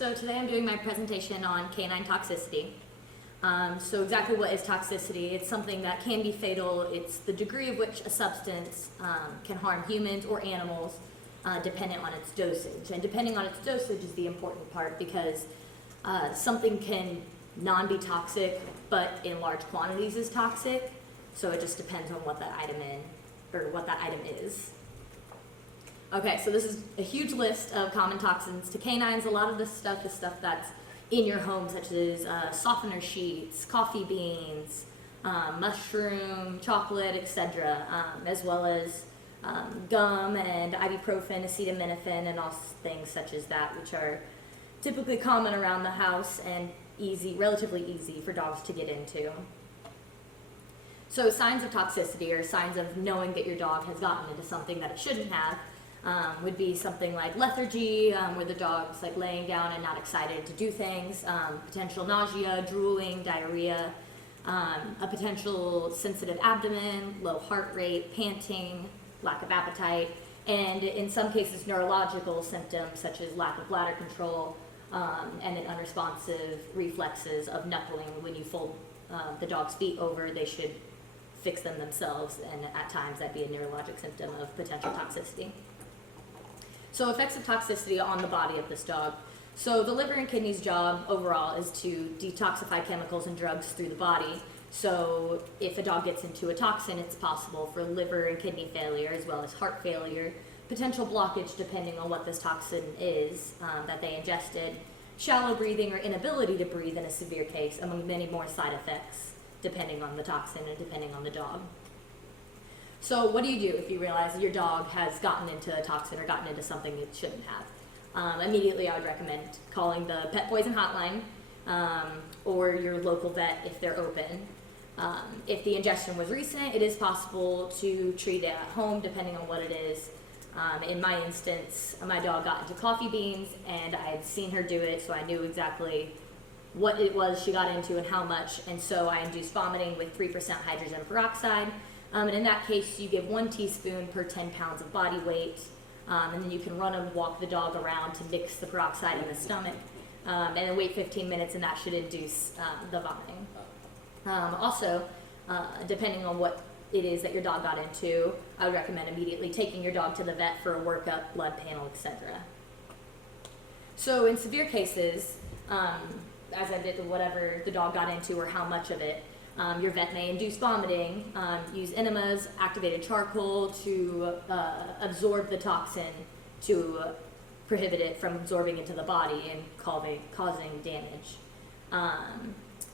So today I'm doing my presentation on canine toxicity. So exactly what is toxicity? It's something that can be fatal. It's the degree of which a substance can harm humans or animals dependent on its dosage. And depending on its dosage is the important part, because something can non-be toxic, but in large quantities is toxic. So it just depends on what that item is. Okay, so this is a huge list of common toxins to canines. A lot of this stuff is stuff that's in your home, such as softener sheets, coffee beans, mushroom, chocolate, etc., as well as gum and ibuprofen, acetaminophen, and all things such as that, which are typically common around the house and relatively easy for dogs to get into. So signs of toxicity, or signs of knowing that your dog has gotten into something that it shouldn't have, would be something like lethargy, where the dog's like laying down and not excited to do things, potential nausea, drooling, diarrhea, a potential sensitive abdomen, low heart rate, panting, lack of appetite, and in some cases neurological symptoms such as lack of bladder control, and then unresponsive reflexes of knuckling. When you fold the dog's feet over, they should fix them themselves, and at times that'd be a neurologic symptom of potential toxicity. So effects of toxicity on the body of this dog. So the liver and kidney's job overall is to detoxify chemicals and drugs through the body. So if a dog gets into a toxin, it's possible for liver and kidney failure, as well as heart failure, potential blockage depending on what this toxin is that they ingested, shallow breathing or inability to breathe in a severe case, among many more side effects depending on the toxin and depending on the dog. So what do you do if you realize that your dog has gotten into a toxin or gotten into something it shouldn't have? Immediately I would recommend calling the pet poison hotline or your local vet if they're open. If the ingestion was recent, it is possible to treat it at home depending on what it is. In my instance, my dog got into coffee beans and I had seen her do it, so I knew exactly what it was she got into and how much, and so I induced vomiting with 3% hydrogen peroxide. And in that case, you give 1 teaspoon per 10 pounds of body weight, and then you can run and walk the dog around to mix the peroxide in the stomach, and then wait 15 minutes, and that should induce the vomiting. Also, depending on what it is that your dog got into, I would recommend immediately taking your dog to the vet for a workup, blood panel, etc. So in severe cases, as I did whatever the dog got into or how much of it, your vet may induce vomiting, use enemas, activated charcoal to absorb the toxin to prohibit it from absorbing into the body and causing damage.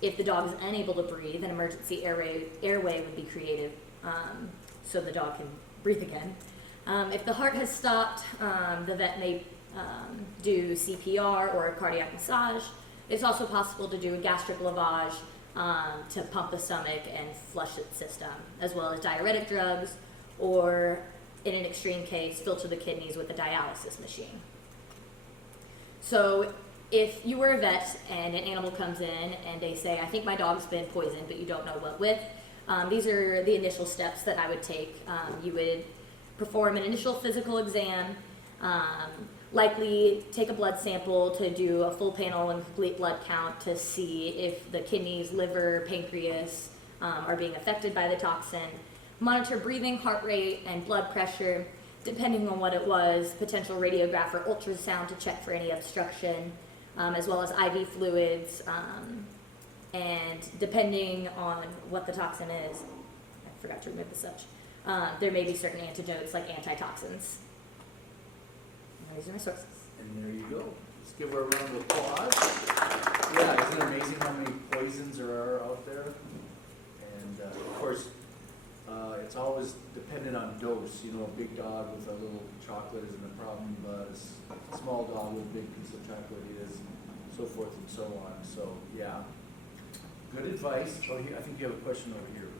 If the dog is unable to breathe, an emergency airway would be created so the dog can breathe again. If the heart has stopped, the vet may do CPR or a cardiac massage. It's also possible to do a gastric lavage to pump the stomach and flush its system, as well as diuretic drugs, or in an extreme case, filter the kidneys with a dialysis machine. So if you were a vet and an animal comes in and they say, I think my dog's been poisoned, but you don't know what with, these are the initial steps that I would take. You would perform an initial physical exam, likely take a blood sample to do a full panel and complete blood count to see if the kidneys, liver, pancreas are being affected by the toxin. Monitor breathing, heart rate, and blood pressure, depending on what it was. Potential radiograph or ultrasound to check for any obstruction, as well as IV fluids, and depending on what the toxin is, I forgot to remove the such, there may be certain antidotes like antitoxins. These are my sources. And there you go. Let's give her a round of applause. Yeah, isn't it amazing how many poisons there are out there? And of course, it's always dependent on dose. You know, a big dog with a little chocolate isn't a problem, but a small dog with a big piece of chocolate is, so forth and so on. So, yeah. Good advice. Oh, I think you have a question over here.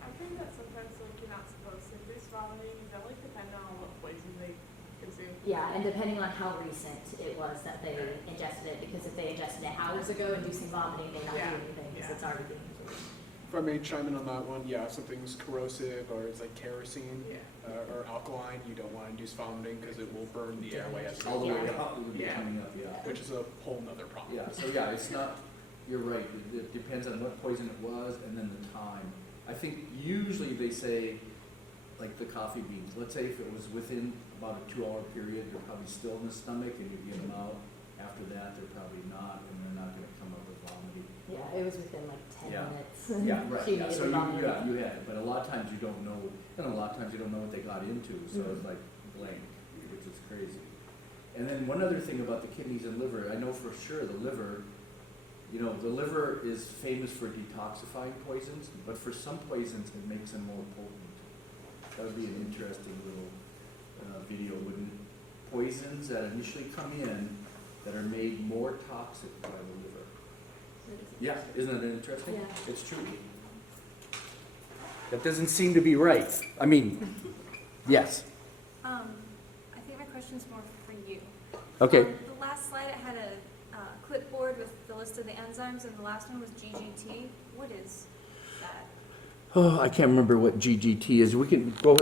I think that sometimes like you're not supposed to induce vomiting. Does that like depend on what poison they consume? Yeah, and depending on how recent it was that they ingested it, because if they ingested it hours ago, inducing vomiting may not do anything because it's already being absorbed. If I may chime in on that one, yeah, if something's corrosive or it's like kerosene or alkaline, you don't want to induce vomiting because it will burn the airway at All the the way time, out, it would be Yeah. coming up, yeah. which is a whole nother problem. Yeah, so yeah, it's not, you're right, it depends on what poison it was and then the time. I think usually they say, like the coffee beans, let's say if it was within about a 2-hour period, they're probably still in the stomach and you get them out. After that, they're probably not, and they're not gonna come up with vomiting. Yeah, it was within like 10 Yeah. minutes. Yeah, right, She yeah, needed so you, vomiting. yeah, you had it, but a lot of times you don't know, and a lot of times you don't know what they got into, so it's like blank, which is crazy. And then one other thing about the kidneys and liver, I know for sure the liver, you know, the liver is famous for detoxifying poisons, but for some poisons it makes them more potent. That would be an interesting little video, wouldn't it? Poisons that initially come in that are made more toxic by the liver. Yeah, isn't that interesting? Yeah. It's true. That doesn't seem to be right. I mean, yes. I think my question's more for you. Okay. The last slide, it had a clipboard with the list of the enzymes, and the last one was GGT. What is that? Oh, I can't remember what GGT is. We can go